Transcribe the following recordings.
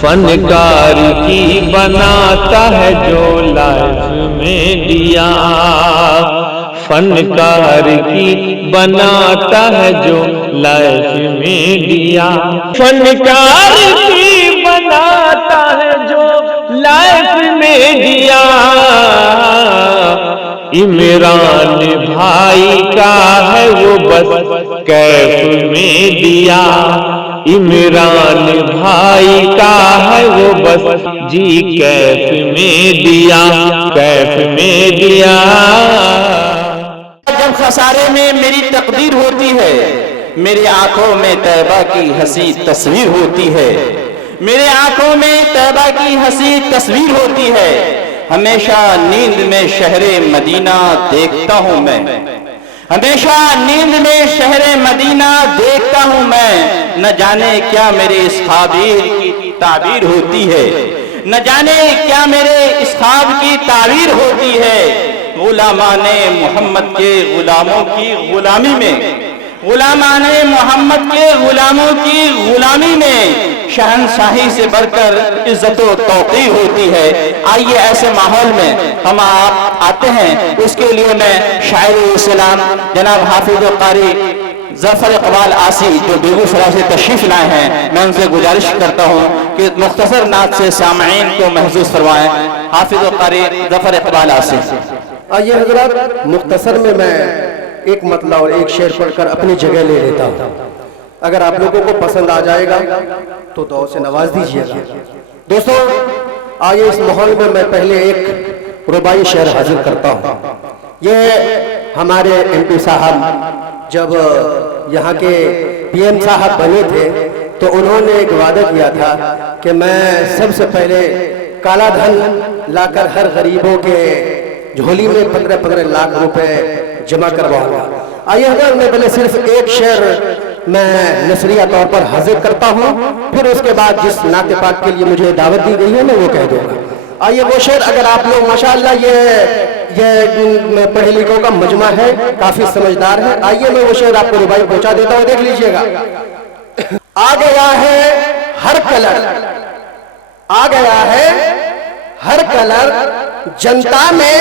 فنکار کی بناتا ہے جو لائف میں دیا، فنکار کی بناتا ہے جو لائف میں دیا، فنکار کی بناتا ہے جو لائف میں دیا، عمران بھائی کا ہے وہ بس کیف میں دیا، عمران بھائی کا ہے وہ بس جی کیف میں دیا، کیف میں دیا۔ جب خسارے میں میری تقدیر ہوتی ہے، میری آنکھوں میں طیبہ کی ہنسی تصویر ہوتی ہے، میرے آنکھوں میں طیبہ کی ہنسی تصویر ہوتی ہے، ہمیشہ نیند میں شہر مدینہ دیکھتا ہوں میں، ہمیشہ نیند میں شہر مدینہ دیکھتا ہوں میں، نہ جانے کیا میرے اس خواب کی تعبیر ہوتی ہے، نہ جانے کیا میرے اس خواب کی تعبیر ہوتی ہے، غلامان محمد کے غلاموں کی غلامی میں، غلامان محمد کے غلاموں کی غلامی میں شہنشاہی سے بڑھ کر عزت و توقیر ہوتی ہے۔ آئیے ایسے ماحول میں ہم آپ آتے ہیں، اس کے لیے میں شاعر اسلام جناب حافظ و قاری ظفر اقبال آسی جو بیگوسرا سے تشریف لائے ہیں، میں ان سے گزارش کرتا ہوں کہ مختصر نعت سے سامعین کو محظوظ فرمائیں۔ حافظ و قاری ظفر اقبال آسی۔ آئیے حضرات، مختصر میں ایک مطلع اور ایک شعر پڑھ کر اپنی جگہ لے لیتا ہوں، اگر آپ لوگوں کو پسند آ جائے گا تو دعا سے نواز دیجئے گا۔ دوستو آئیے اس ماحول میں میں پہلے ایک رباعی شعر حاضر کرتا ہوں۔ یہ ہمارے ایم پی صاحب جب یہاں کے پی ایم صاحب بنے تھے تو انہوں نے ایک وعدہ کیا تھا کہ میں سب سے پہلے کالا دھن لا کر ہر غریبوں کے جھولی میں 15 لاکھ روپے جمع کرواؤں گا۔ آئیے اگر میں پہلے صرف ایک شعر میں نثریہ طور پر حاضر کرتا ہوں، پھر اس کے بعد جس نعت پاک کے لیے مجھے دعوت دی گئی ہے میں وہ کہہ دوں گا۔ آئیے وہ شعر، اگر آپ لوگ ماشاءاللہ یہ پڑھے لکھوں کا مجمع ہے، کافی سمجھدار ہے، آئیے میں وہ شعر آپ کو رباعی پہنچا دیتا ہوں، دیکھ لیجئے گا۔ آ گیا ہے ہر کلر، آ گیا ہے ہر کلر جنتا میں،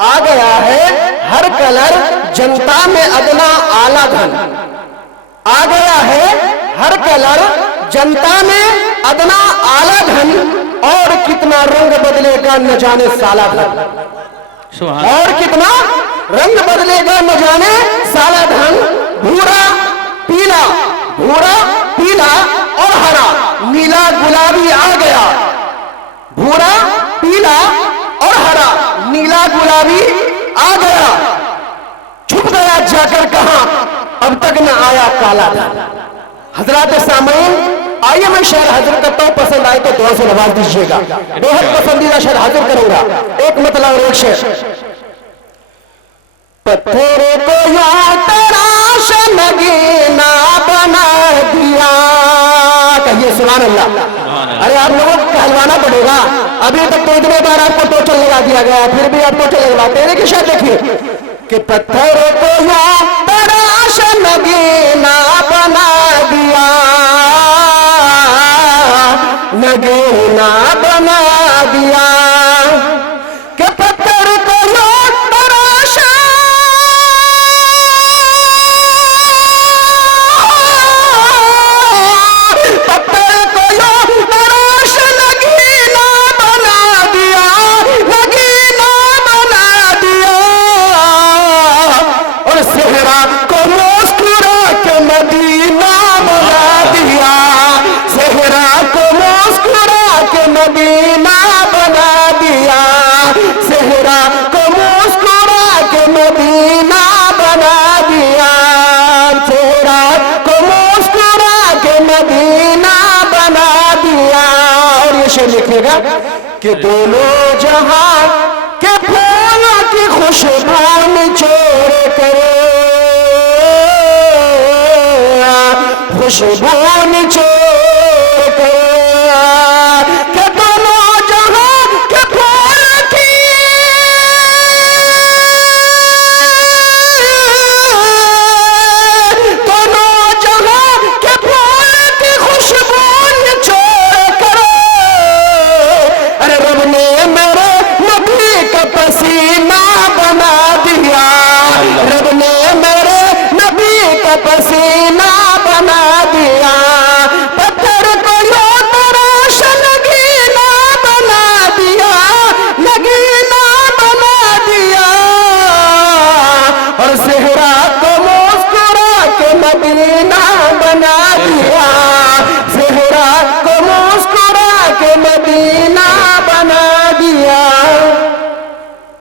آ گیا ہے ہر کلر جنتا میں ادنا اعلیٰ دھن، آ گیا ہے ہر کلر جنتا میں ادنا اعلیٰ دھن، اور کتنا رنگ بدلے گا نہ جانے سالہ دھن، اور کتنا رنگ بدلے گا نہ جانے سالہ دھن، بھورا پیلا، بھورا پیلا اور ہرا، نیلا گلابی آ گیا، بھورا پیلا اور ہرا نیلا گلابی آ گیا، چھپ گیا جا کر کہاں اب تک نہ آیا کالا دھن۔ حضرات سامعین، آئیے میں شعر حاضر کرتا ہوں، پسند آئے تو دعا سے نواز دیجئے گا۔ بہت پسندیدہ شعر حاضر کروں گا، ایک مطلع اور ایک شعر۔ پتھر کو یوں تراش نگینا بنا دیا، کہیے سبحان اللہ۔ ارے آپ لوگوں کو کہلوانا پڑے گا، ابھی تک تو اتنے بار آپ کو ٹوچل لگا دیا گیا، پھر بھی آپ ٹوچل لگواتے ہیں کہ شاید دیکھیے کہ پتھر کو یوں تراش نگینا بنا دیا، نگینا بنا دیا، کہ پتھر کو یوں تراش لکھے گا کہ دونوں جہاں کے پھولوں کی خوشبو نچوڑ کر، خوشبو نچوڑ